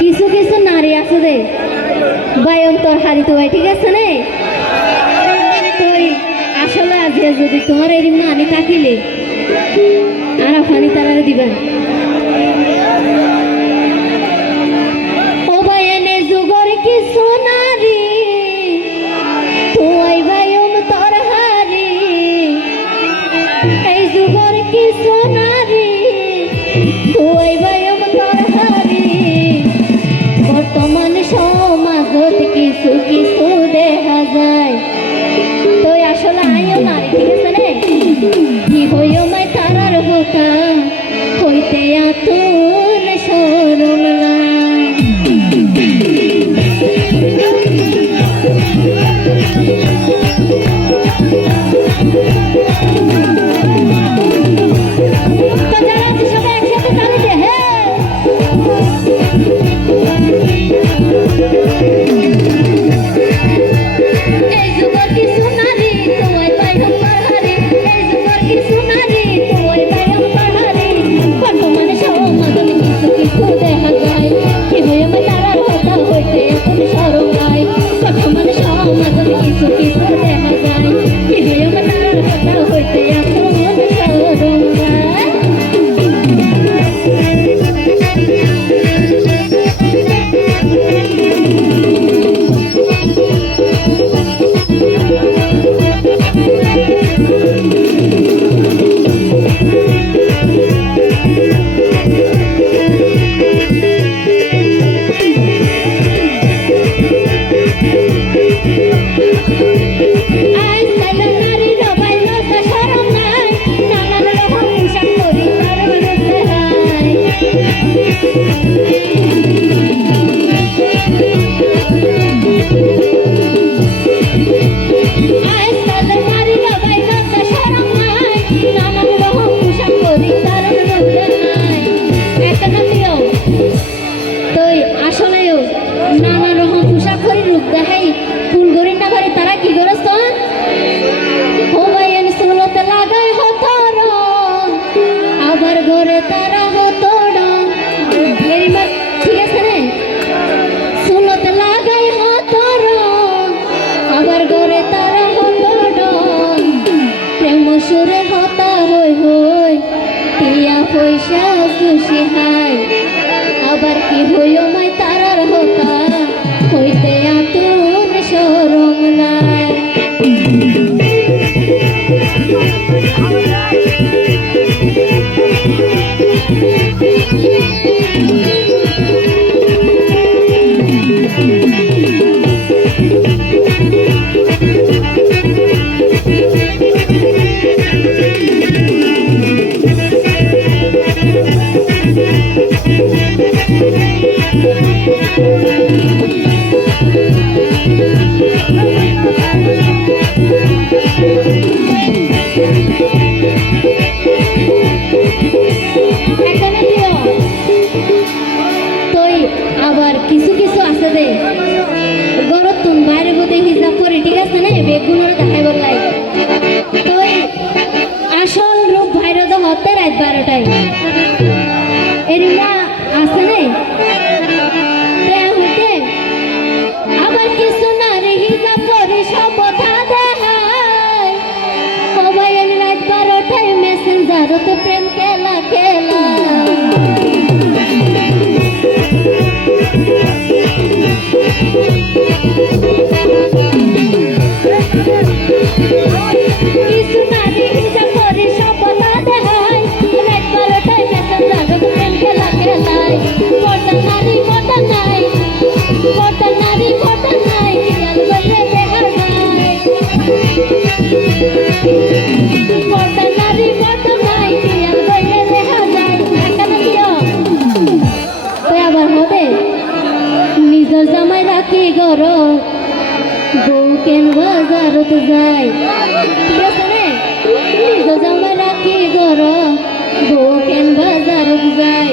কিছু কিছু নারী আছে যে বায়ন্তর হারি তো ঠিক আছে নে? আসলে আজকে যদি তোমার এই মানি থাকিলে, আর আপনি তারা দিবা ও কিছু এই কিছু হইও মাই তারার হোকা হইতে আতুর সরম নাই। Thank you. খুশি হয় আবার কি হইল মাই তারার হতা হইতে আতুর সরম নাই তারত প্রেম খেলা খেলা জামাই রাখি গর বউ কেন বাজারত যায়? ঠিক আছে নে জামাই রাখি গর বউ বাজারত যায়?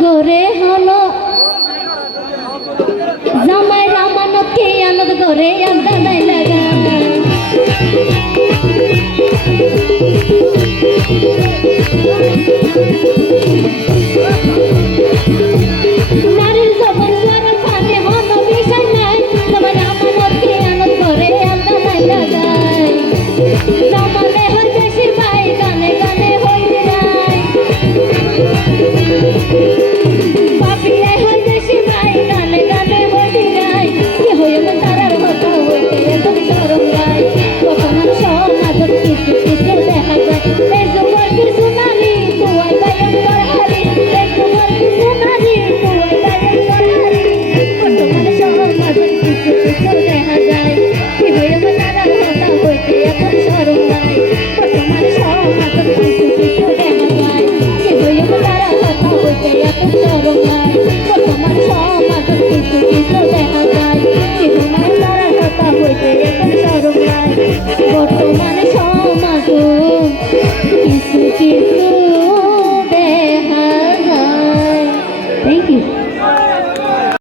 গরে হলো জামাই রামানকে আনন্দ গরে আদাদাই লাগা Yeah.